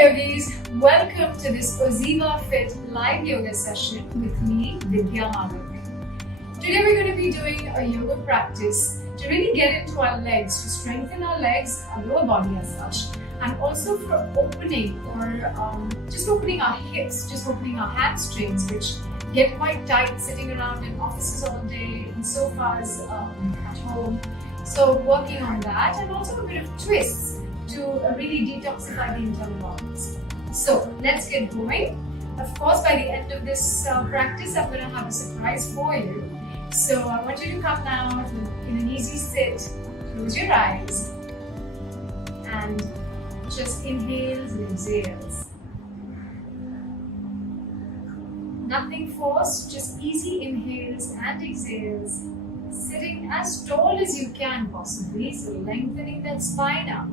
yogis, welcome to this OZiva Fit live yoga session with me, Vidya Malavade. Today we're going to be doing a yoga practice to really get into our legs, to strengthen our legs, our lower body as such, and also for opening or just opening our hips, just opening our hamstrings, which get quite tight sitting around in offices all day, in sofas at home. So working on that, and also a bit of twists to really detoxify the internal organs. So let's get going. Of course, by the end of this practice, I'm going to have a surprise for you. So I want you to come now in an easy sit, close your eyes, and just inhales and exhales. Nothing forced, just easy inhales and exhales. Sitting as tall as you can possibly, so lengthening that spine up.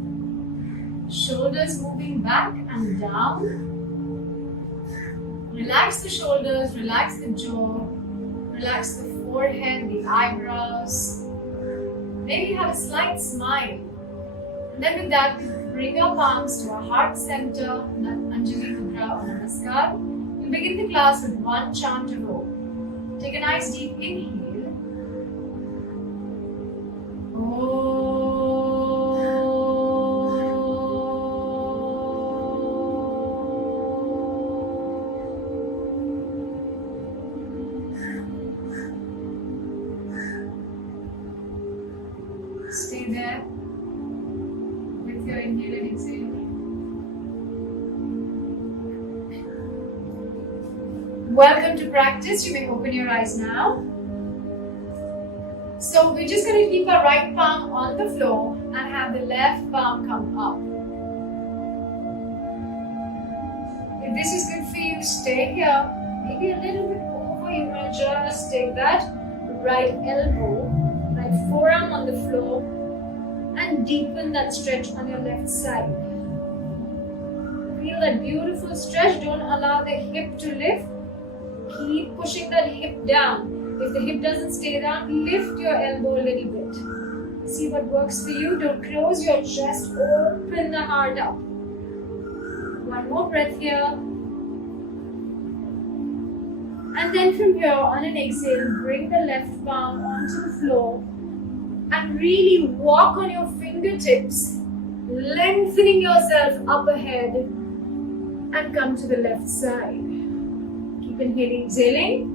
Shoulders moving back and down. Relax the shoulders, relax the jaw, relax the forehead, the eyebrows. Maybe have a slight smile. And then with that, bring our palms to our heart center, Anjali Mudra or Namaskar. We'll begin the class with one chant of Om. Take a nice deep inhale. Stay there with your inhale and exhale. Welcome to practice. You may open your eyes now. So we're just going to keep our right palm on the floor and have the left palm come up. If this is good for you, stay here. Maybe a little bit over. You want to just take that right elbow, right forearm on the floor, and deepen that stretch on your left side. Feel that beautiful stretch. Don't allow the hip to lift. Keep pushing that hip down. If the hip doesn't stay down, lift your elbow a little bit. See what works for you. Don't close your chest. Open the heart up. One more breath here. And then from here, on an exhale, bring the left palm onto the floor and really walk on your fingertips, lengthening yourself up ahead and come to the left side. Keep inhaling, exhaling.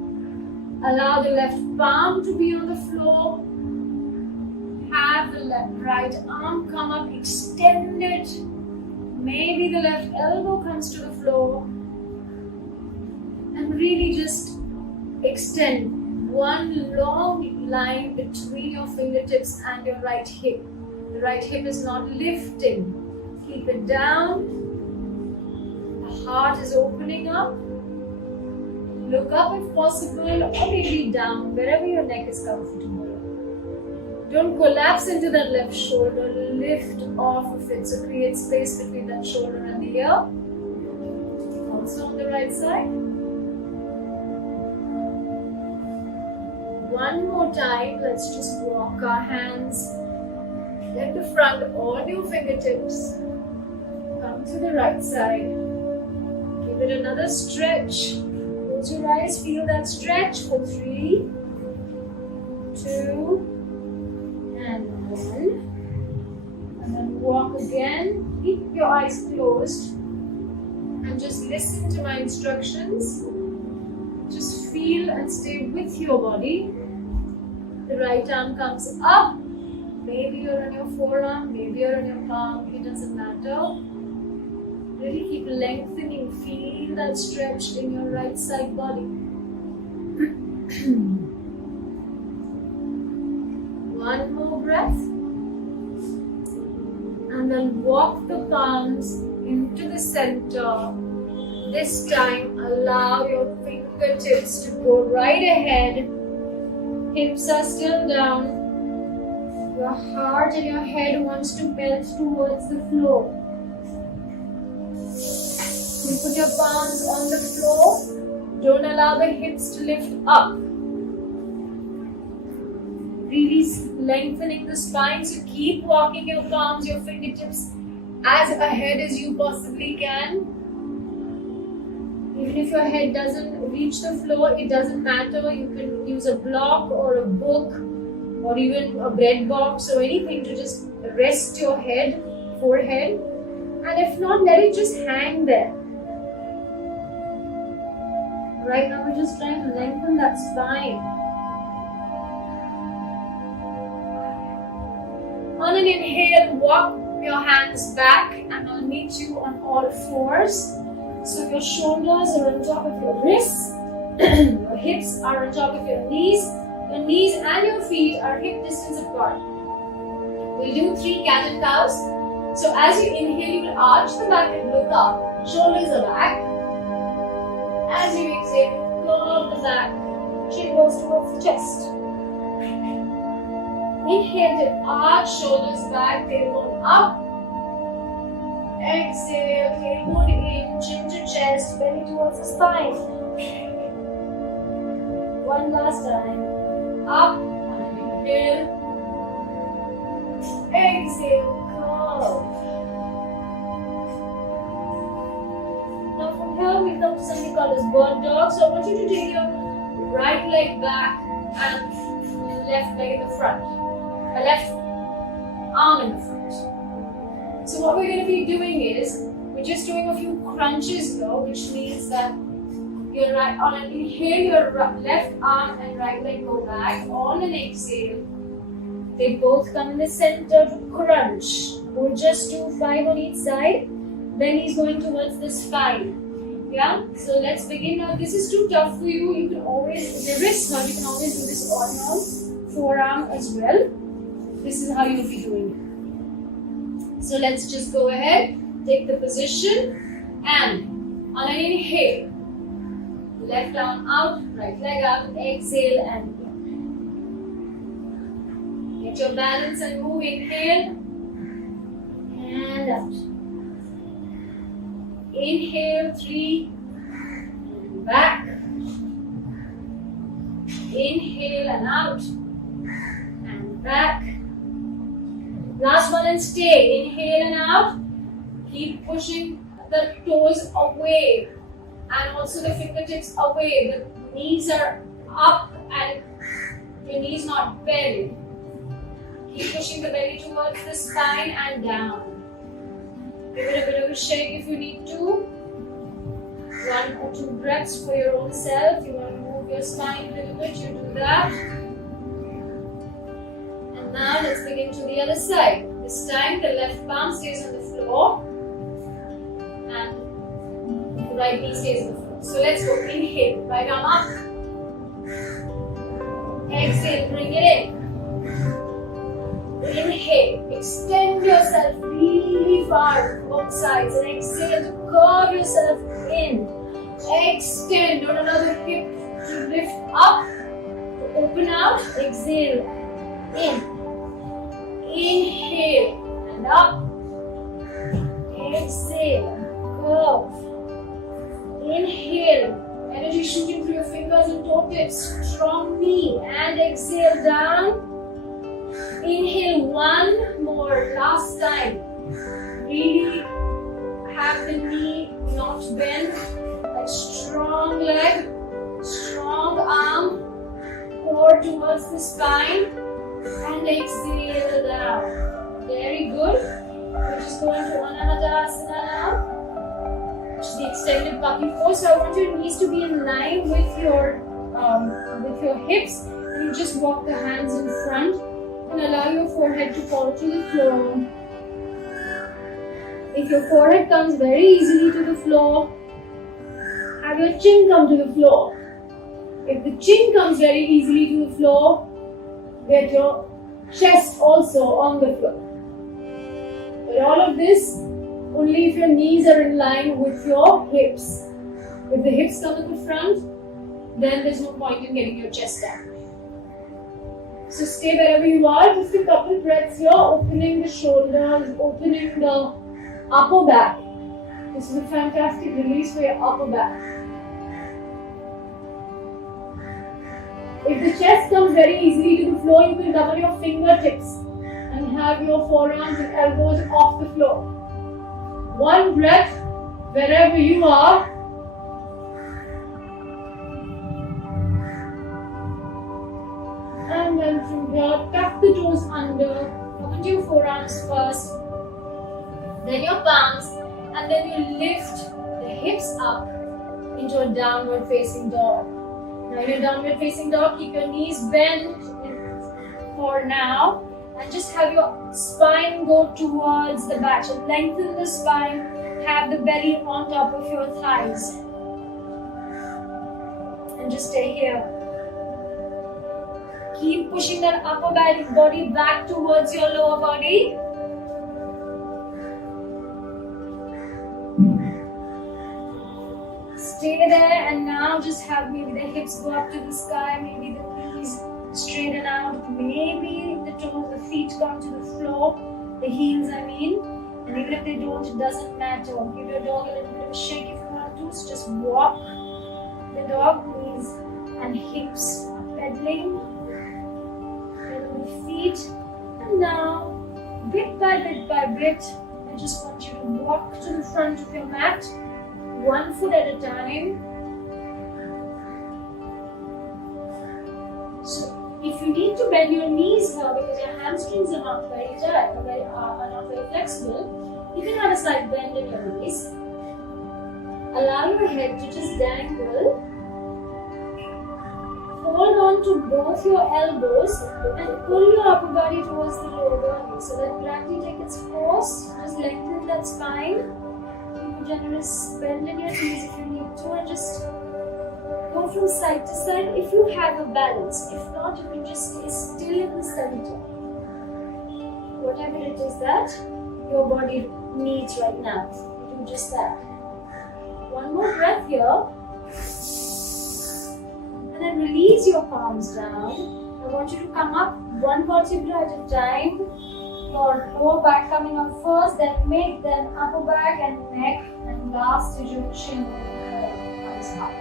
Allow the left palm to be on the floor. Have the right arm come up, extend it. Maybe the left elbow comes to the floor. And really just extend one long line between your fingertips and your right hip. The right hip is not lifting. Keep it down. The heart is opening up. Look up if possible, or maybe down, wherever your neck is comfortable. Don't collapse into that left shoulder, lift off of it, so create space between that shoulder and the ear. Also on the right side. One more time, let's just walk our hands at the front on your fingertips. Come to the right side. Give it another stretch. Close your eyes, feel that stretch for 3, 2, and 1. And then walk again. Keep your eyes closed and just listen to my instructions. Just feel and stay with your body. The right arm comes up. Maybe you're on your forearm, maybe you're on your palm. It doesn't matter. Really keep lengthening, feel that stretch in your right side body. One more breath. And then walk the palms into the center. This time, allow your fingertips to go right ahead. Hips are still down. Your heart and your head wants to melt towards the floor. You put your palms on the floor. Don't allow the hips to lift up. Really lengthening the spine. So keep walking your palms, your fingertips as ahead as you possibly can. Even if your head doesn't reach the floor, it doesn't matter. You can use a block or a book or even a bread box or anything to just rest your head, forehead. And if not, let it just hang there. Right now we're just trying to lengthen that spine. On an inhale, walk your hands back and I'll meet you on all fours. So your shoulders are on top of your wrists, your hips are on top of your knees and your feet are hip distance apart. We'll do 3 cat and cows. So as you inhale, you will arch the back and look up. Shoulders are back. As you exhale, curve the back. Chin goes towards the chest. Inhale to arch, shoulders back, tailbone up. Exhale, tailbone in, chin to chest, belly towards the spine. One last time. Up, inhale. Exhale, curve. Now from here we come to something called as bird dog. So I want you to take your right leg back and left leg in the front. Left arm in the front. So what we're going to be doing is, we're just doing a few crunches here, which means that your right, on an inhale, your left arm and right leg go back. On an exhale, they both come in the center to crunch. We'll just do 5 on each side. Then he's going towards the spine. Yeah? So let's begin now. This is too tough for you. You can always, if the wrist hurt, you can always do this on your forearm as well. This is how you'll be doing it. So let's just go ahead, take the position, and on an inhale, left arm out, right leg out, exhale and in. Get your balance and move, inhale, and out. Inhale, 3, and back. Inhale and out, and back. Last one and stay. Inhale and out. Keep pushing the toes away and also the fingertips away. The knees are up and your knees not bent. Keep pushing the belly towards the spine and down. Give it a bit of a shake if you need to. 1 or 2 breaths for your own self. You want to move your spine a little bit, you do that. Now let's begin to the other side. This time the left palm stays on the floor and the right knee stays on the floor. So let's go. Inhale, right arm up. Exhale, bring it in. Inhale, extend yourself really far to both sides and exhale to curve yourself in. Extend, don't allow the hip to lift up, to open out. Exhale, in. Inhale and up. Exhale, curve. Inhale, energy shooting through your fingers and toe tips. Strong knee and exhale down. Inhale, 1 more, last time. Really have the knee not bent. Like strong leg, strong arm. Core towards the spine. And exhale down. Very good. We're just going to Anahata Asana now, which is the extended puppy pose. So I want your knees to be in line with your hips. You just walk the hands in front and allow your forehead to fall to the floor. If your forehead comes very easily to the floor, have your chin come to the floor. If the chin comes very easily to the floor, get your chest also on the floor. But all of this only if your knees are in line with your hips. If the hips come at the front, then there's no point in getting your chest down. So stay wherever you are, just a couple breaths here, opening the shoulders, opening the upper back. This is a fantastic release for your upper back. If the chest comes very easily to the floor, you can double your fingertips and have your forearms and elbows off the floor. One breath wherever you are. And then from here, tuck the toes under, come into your forearms first, then your palms, and then you lift the hips up into a downward facing dog. Now in your downward facing dog, keep your knees bent for now, and just have your spine go towards the back. So lengthen the spine, have the belly on top of your thighs, and just stay here. Keep pushing that upper body back towards your lower body. Stay there, and now just have maybe the hips go up to the sky, maybe the knees straighten out, maybe the toes, the feet come to the floor, the heels I mean, and even if they don't, it doesn't matter. Give your dog a little bit of a shake if you want to, so just walk the dog, knees and hips are pedaling, pedal the feet, and now bit by bit, I just want you to walk to the front of your mat, one foot at a time. So if you need to bend your knees here because your hamstrings are not very tight, are not very flexible, you can have a slight bend in your knees. Allow your head to just dangle. Hold on to both your elbows and pull your upper body towards the lower body so that gravity takes its course. Just lengthen that spine. Keep a generous bend in your knees if you need to, and just go from side to side if you have a balance. If not, you can just stay still in the center. Whatever it is that your body needs right now, you do just that. One more breath here. And then release your palms down. I want you to come up one vertebra at a time. Your lower back coming up first, then mid, then upper back and neck, and last is your chin comes up.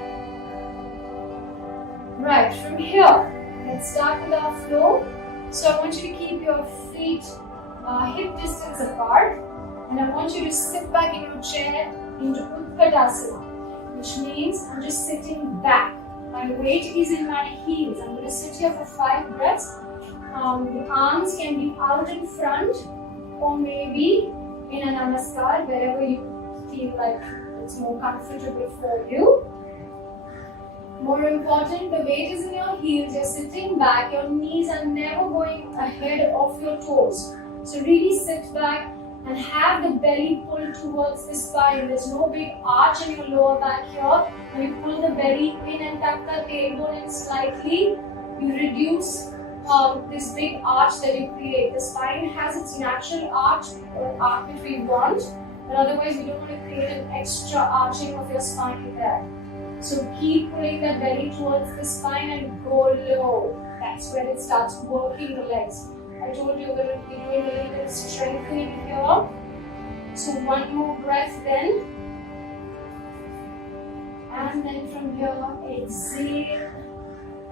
Right, from here, let's start with our flow. So I want you to keep your feet hip distance apart, and I want you to sit back in your chair into Utkatasana, which means I'm just sitting back. My weight is in my heels. I'm going to sit here for 5 breaths. The arms can be out in front or maybe in a namaskar, wherever you feel like it's more comfortable for you. More important, the weight is in your heels. You're sitting back. Your knees are never going ahead of your toes. So really sit back and have the belly pull towards the spine. There's no big arch in your lower back here. When you pull the belly in and tuck the tailbone in slightly, you reduce this big arch that you create. The spine has its natural arch which we want, but otherwise we don't want to create an extra arching of your spine there. So keep pulling the belly towards the spine and go low. That's where it starts working the legs. I told you we're going to be doing a little bit of strengthening here. So one more breath then. And then from here, exhale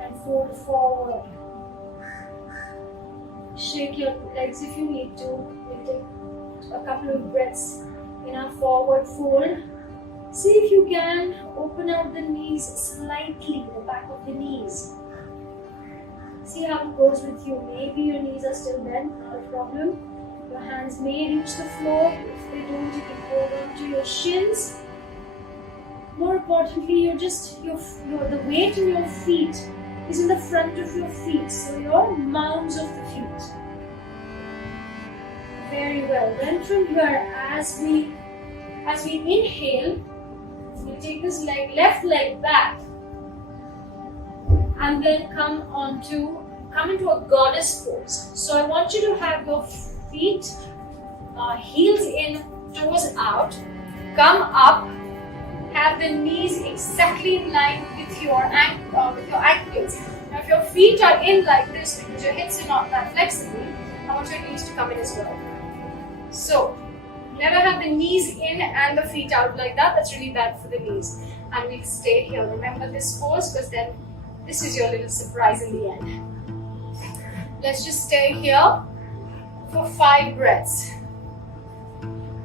and fold forward. Shake your legs if you need to. We'll take a couple of breaths in our forward fold. See if you can open out the knees slightly, the back of the knees. See how it goes with you. Maybe your knees are still bent, not a problem. Your hands may reach the floor. If they don't, you can hold on to your shins. More importantly, the weight in your feet is in the front of your feet, so your mounds of the feet. Very well. Then from here, as we inhale, we'll take this left leg back, and then come into a goddess pose. So I want you to have your feet, heels in, toes out, come up, have the knees exactly in line with your ankles. Now if your feet are in like this because your hips are not that flexible, I want your knees to come in as well. So never have the knees in and the feet out like that. That's really bad for the knees. And we'll stay here. Remember this pose because then this is your little surprise in the end. Let's just stay here for 5 breaths.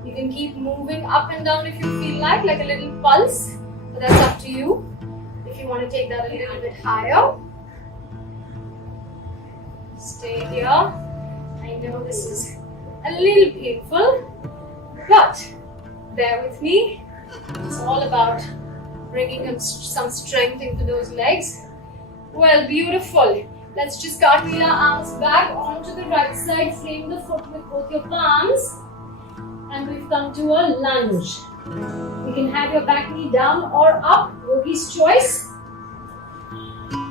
If You can keep moving up and down if you feel like a little pulse, but that's up to you. If you want to take that a little bit higher, stay here. I know this is a little painful, but bear with me. It's all about bringing some strength into those legs. Well, beautiful. Let's just cartwheel our arms back onto the right side, frame the foot with both your palms, and we've come to a lunge. You can have your back knee down or up, yogi's choice.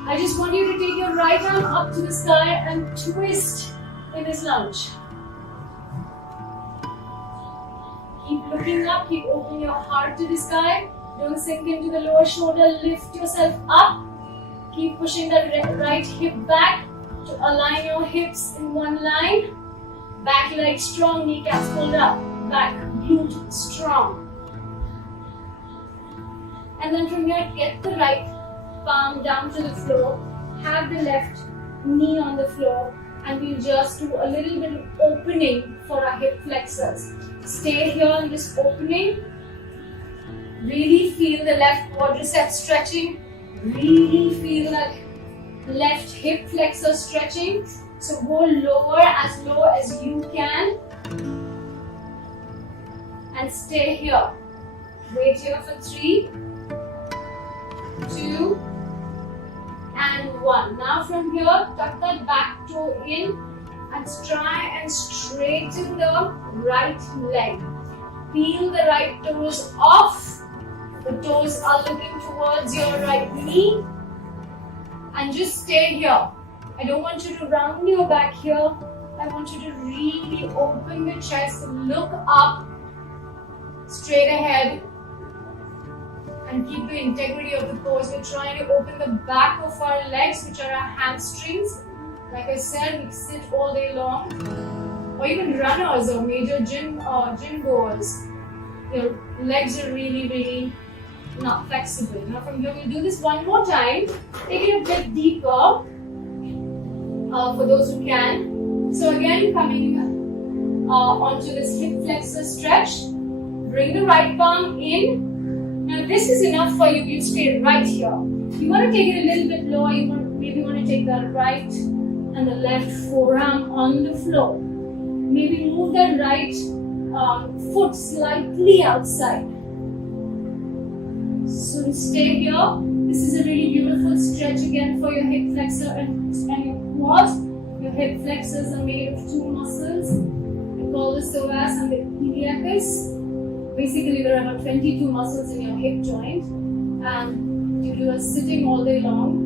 I just want you to take your right arm up to the sky and twist in this lunge. Keep looking up, keep opening your heart to the sky. Don't sink into the lower shoulder, lift yourself up. Keep pushing that right hip back to align your hips in one line. Back leg strong, kneecaps pulled up. Back glute strong. And then from here, get the right palm down to the floor. Have the left knee on the floor. And we'll just do a little bit of opening for our hip flexors. Stay here in this opening. Really feel the left quadricep stretching. Really feel that left hip flexor stretching. So go lower as low as you can. And stay here. Wait here for 3, 2, and 1. Now from here, tuck that back toe in and try and straighten the right leg. Peel the right toes off. The toes are looking towards your right knee. And just stay here. I don't want you to round your back here. I want you to really open the chest, look up, straight ahead, and keep the integrity of the pose. We're trying to open the back of our legs, which are our hamstrings. Like I said, we sit all day long. Or even runners or major gym goers. Your legs are really not flexible. Now from here, we'll do this one more time. Take it a bit deeper for those who can. So again, coming onto this hip flexor stretch. Bring the right palm in. Now this is enough for you. You stay right here. You want to take it a little bit lower. You maybe want to take the right and the left forearm on the floor. Maybe move that right foot slightly outside. So stay here. This is a really beautiful stretch again for your hip flexor and your quads. Your hip flexors are made of 2 muscles. We call the psoas and the iliacus. Basically, there are about 22 muscles in your hip joint, and you do a sitting all day long.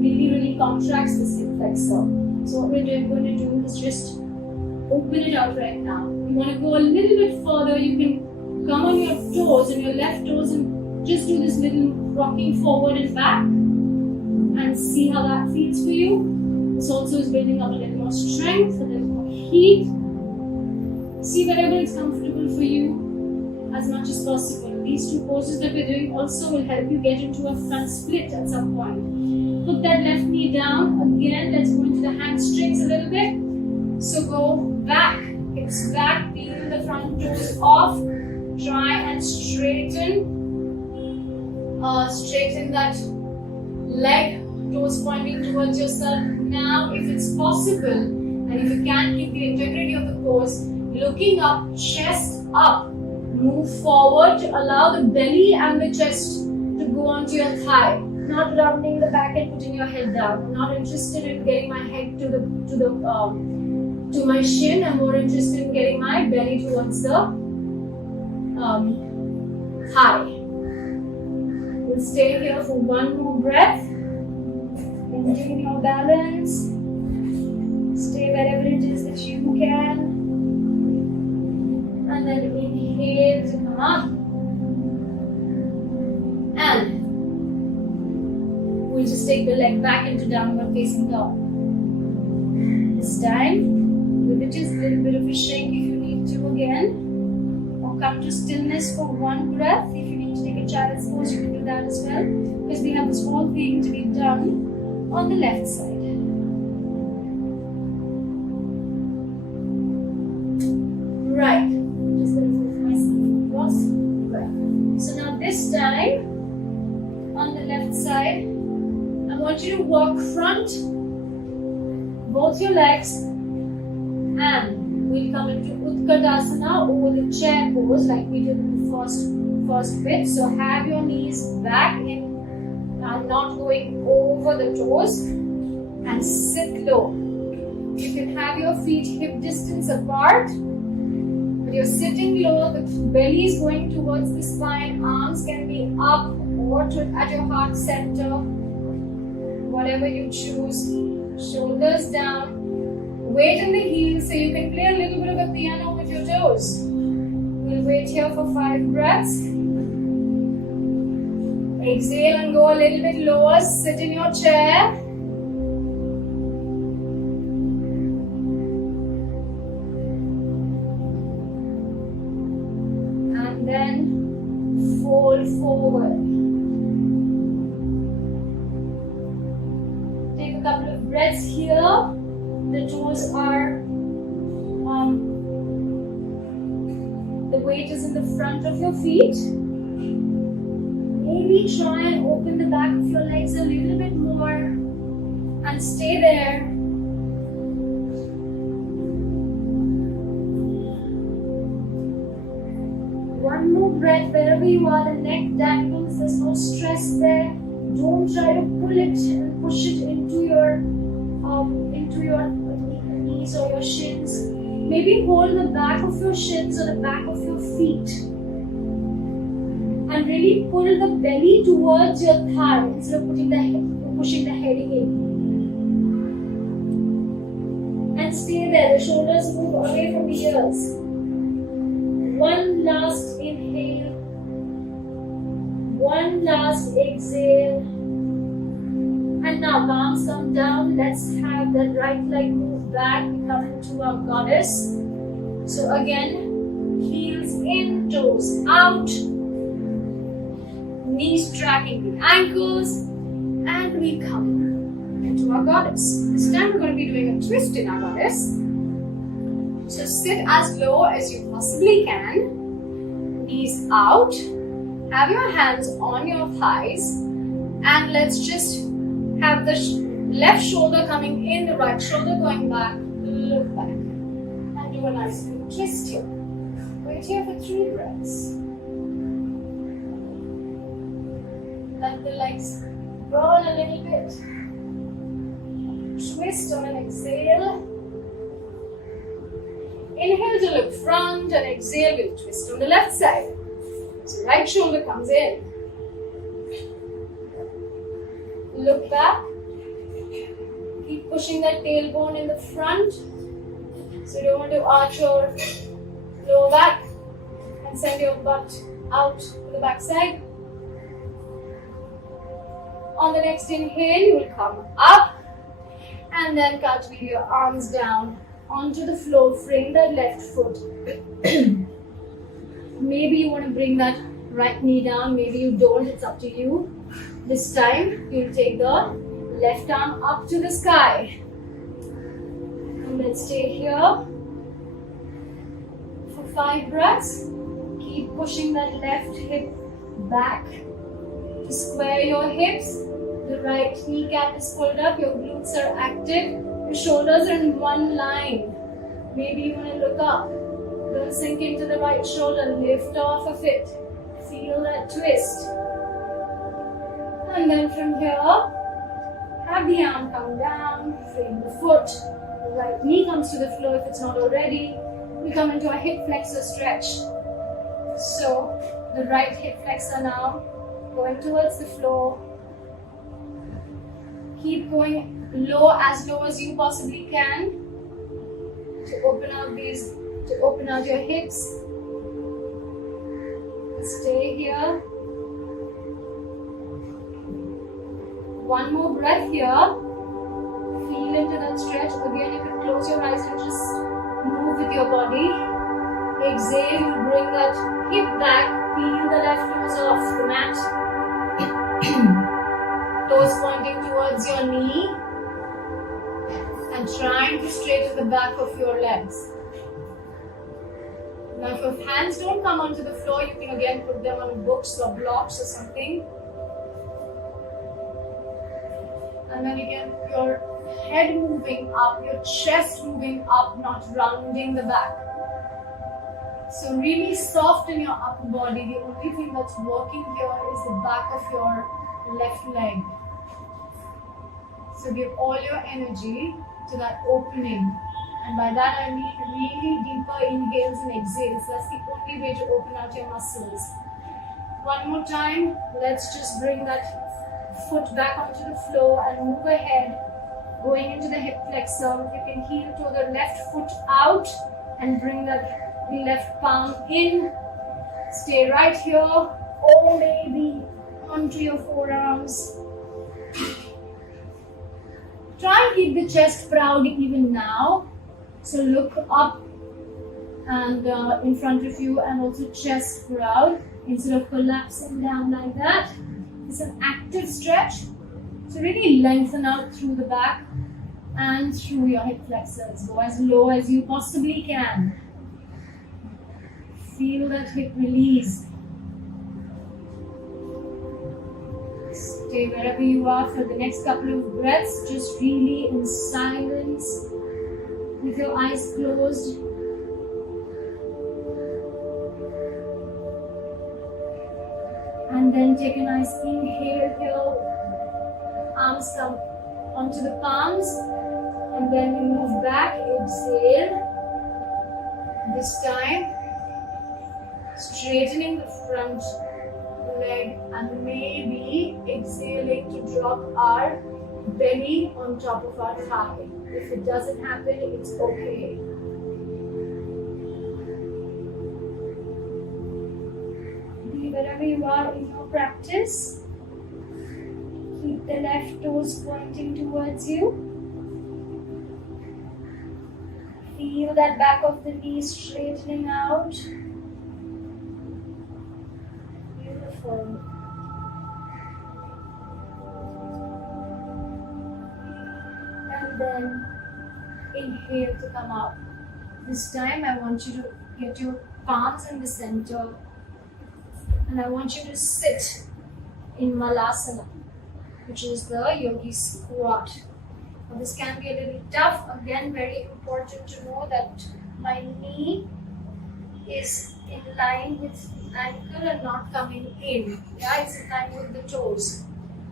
Really contracts this hip flexor. So what we're going to do is just open it out right now. You want to go a little bit further. You can come on your toes, on your left toes, and just do this little rocking forward and back, and see how that feels for you. This also is building up a little more strength, a little more heat. See wherever it's comfortable for you as much as possible. These 2 poses that we're doing also will help you get into a front split at some point. Put that left knee down. Again, let's go into the hamstrings a little bit. So go back, hips back, peel the front toes off. Try and straighten that leg, toes pointing towards yourself. Now, if it's possible, and if you can keep the integrity of the pose, looking up, chest up. Move forward to allow the belly and the chest to go onto your thigh. Not rounding the back and putting your head down. I'm not interested in getting my head to my shin. I'm more interested in getting my belly towards the thigh. We'll stay here for 1 more breath. Maintain your balance. Stay wherever it is that you can. And then inhale to come up. And we'll just take the leg back into downward facing dog. This time, give it just a little bit of a shake if you need to again. Or come to stillness for 1 breath. If you need to take a child's pose, you can do that as well. Because we have this whole thing to be done on the left side. Right. Just going to move left side. I want you to walk front, both your legs, and we'll come into Utkatasana over the chair pose like we did in the first bit. So have your knees back in and not going over the toes, and sit low. You can have your feet hip distance apart, but you're sitting low, the belly is going towards the spine, arms can be up or at your heart center, whatever you choose. Shoulders down, weight in the heels so you can play a little bit of a piano with your toes. We'll wait here for 5 breaths. Exhale and go a little bit lower, sit in your chair. And then fold forward. Take a couple of breaths here. The toes are, the weight is in the front of your feet. Maybe try and open the back of your legs a little bit more and stay there. One more breath wherever you are, the neck dangles, there's no stress there. Don't try to pull it and push it into your knees or your shins. Maybe hold the back of your shins or the back of your feet. And really pull the belly towards your thigh instead of pushing the head in. And stay there. The shoulders move away from the ears. One last inhale. One last exhale. And now palms come down. Let's have that right leg move back. We come into our goddess. So again, heels in, toes out. Knees tracking the ankles, and we come into our goddess. This time we're going to be doing a twist in our goddess. So sit as low as you possibly can, knees out, have your hands on your thighs, and let's just have the left shoulder coming in, the right shoulder going back, look back, and do a nice little twist here. Wait here for 3 breaths. Let the legs burn a little bit. Twist on an exhale. Inhale to look front and exhale, we'll twist on the left side. So right shoulder comes in. Look back. Keep pushing that tailbone in the front. So you don't want to arch your lower back and send your butt out to the back side. On the next inhale, you will come up and then cartwheel your arms down onto the floor, frame that left foot. Maybe you want to bring that right knee down, maybe you don't, it's up to you. This time, you'll take the left arm up to the sky. And let's stay here for 5 breaths. Keep pushing that left hip back to square your hips. The right kneecap is pulled up, your glutes are active, your shoulders are in one line. Maybe you want to look up. Don't sink into the right shoulder, lift off of it. Feel that twist. And then from here, have the arm come down, frame the foot. The right knee comes to the floor if it's not already. We come into a hip flexor stretch. So the right hip flexor now going towards the floor. Keep going low as you possibly can to open out your hips. Stay here. One more breath here. Feel into that stretch. Again, you can close your eyes and just move with your body. Exhale, you bring that hip back. Peel the left toes off the mat. Toes pointing towards your knee and trying to straighten the back of your legs. Now if your hands don't come onto the floor, you can again put them on books or blocks or something. And then again, your head moving up, your chest moving up, not rounding the back. So really soften your upper body. The only thing that's working here is the back of your left leg. So give all your energy to that opening. And by that I mean really deeper inhales and exhales. That's the only way to open out your muscles. One more time. Let's just bring that foot back onto the floor and move ahead, going into the hip flexor. You can heel to the left foot out and bring that left palm in. Stay right here, or maybe onto your forearms. Try and keep the chest proud even now. So look up and in front of you, and also chest proud instead of collapsing down like that. It's an active stretch. So really lengthen out through the back and through your hip flexors. Go as low as you possibly can. Feel that hip release. Stay wherever you are for the next couple of breaths, just really in silence with your eyes closed. And then take a nice inhale here. Arms come onto the palms, and then we move back. Exhale. This time, straightening the front leg and maybe exhaling to drop our belly on top of our thigh. If it doesn't happen, it's okay. Be wherever you are in your practice. Keep the left toes pointing towards you. Feel that back of the knee straightening out. Beautiful. And then inhale to come up. This time I want you to get your palms in the center, and I want you to sit in Malasana, which is the yogi squat. Now this can be a little tough. Again, very important to know that my knee is in line with the ankle and not coming in. Yeah, it's in line with the toes.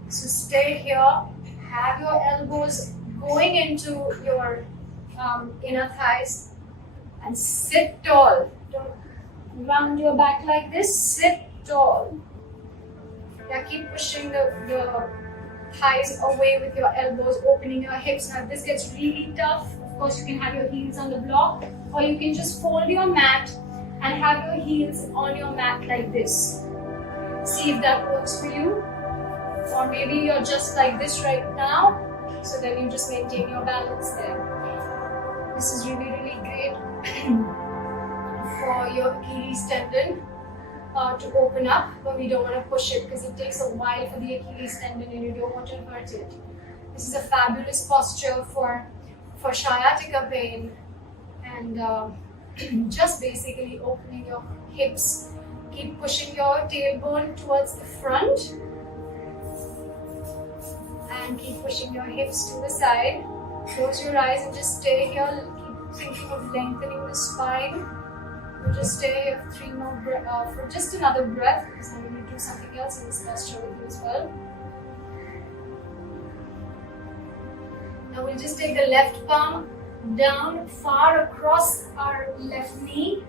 So stay here. Have your elbows going into your inner thighs and sit tall. Don't round your back like this. Sit tall. Yeah, keep pushing the thighs away with your elbows, opening your hips. Now, if this gets really tough, of course, you can have your heels on the block, or you can just fold your mat and have your heels on your mat like this. See if that works for you. Or maybe you're just like this right now, so then you just maintain your balance there. This is really, really great for your Achilles tendon to open up, but we don't want to push it because it takes a while for the Achilles tendon and you don't want to hurt it. This is a fabulous posture for sciatica pain and just basically opening your hips. Keep pushing your tailbone towards the front and keep pushing your hips to the side. Close your eyes and just stay here. Keep thinking of lengthening the spine. We'll just stay here for 3 more for just another breath, because I'm going to do something else in this posture with you as well. Now we'll just take the left palm down far across our left knee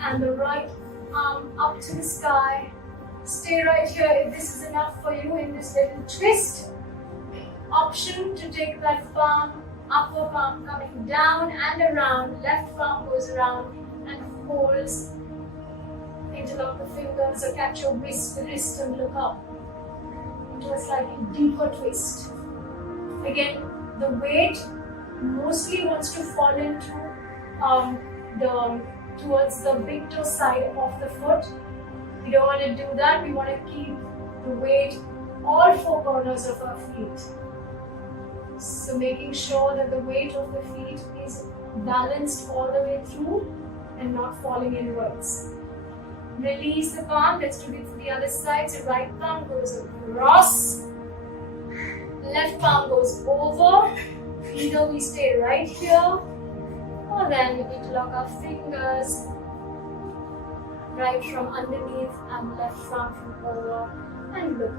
and the right arm up to the sky. Stay right here if this is enough for you in this little twist. Option to take that palm, upper palm coming down and around, left palm goes around and holds. Interlock the fingers or catch your wrist and look up into a slightly deeper twist. Again, the weight mostly wants to fall into towards the big toe side of the foot. We don't want to do that. We want to keep the weight all 4 corners of our feet. So making sure that the weight of the feet is balanced all the way through and not falling inwards. Release the palm. Let's do it to the other side. So right palm goes across. left palm goes over. Either we stay right here, or then we need to lock our fingers right from underneath and left palm from over and look.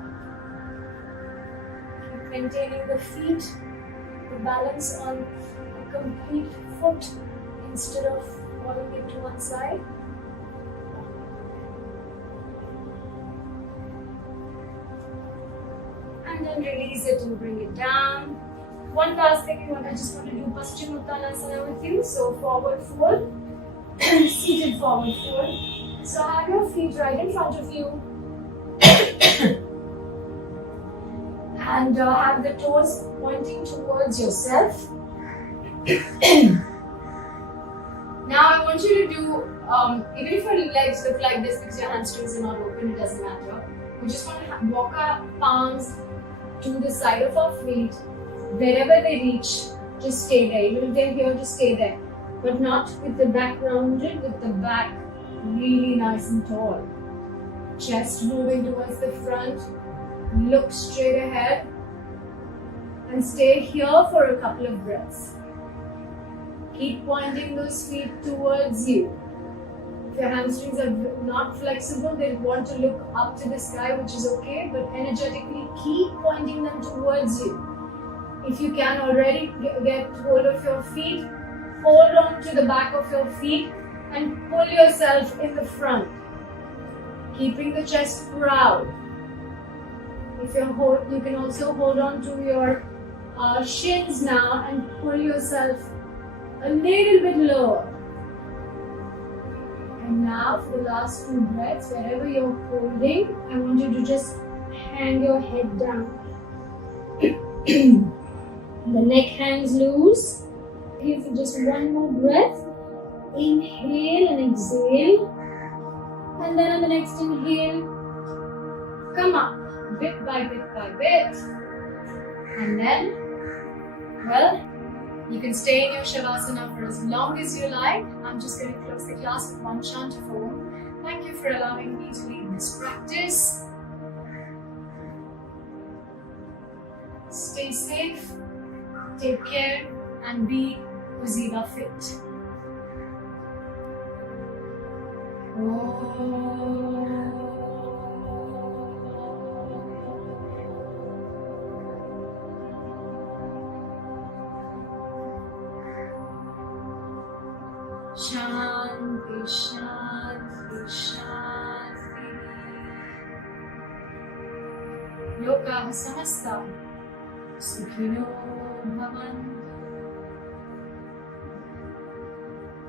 Keep maintaining the feet, the balance on a complete foot instead of falling it to one side. And then release it and bring it down. One last thing I just want to do Paschimottanasana with you. So forward fold, seated forward fold. So have your feet right in front of you. And have the toes pointing towards yourself. Now I want you to do, even if your legs look like this because your hamstrings are not open, it doesn't matter. We just want to walk our palms to the side of our feet. Wherever they reach, just stay there. Even if they're here, just stay there. But not with the back rounded, with the back really nice and tall. Chest moving towards the front. Look straight ahead. And stay here for a couple of breaths. Keep pointing those feet towards you. If your hamstrings are not flexible, they want to look up to the sky, which is okay, but energetically keep pointing them towards you. If you can already get hold of your feet, hold on to the back of your feet and pull yourself in the front, keeping the chest proud. If you can also hold on to your shins now and pull yourself a little bit lower. And now for the last 2 breaths, wherever you're holding, I want you to just hang your head down. The neck hangs loose. Here for just one more breath. Inhale and exhale. And then on the next inhale, come up bit by bit by bit. And then, well, you can stay in your Shavasana for as long as you like. I'm just going to close the class with one chant of Om. Thank you for allowing me to lead this practice. Stay safe, take care, and be OZiva fit. Shanti, Shanti, Shanti. Lokaha samasta sukhino bhavantu.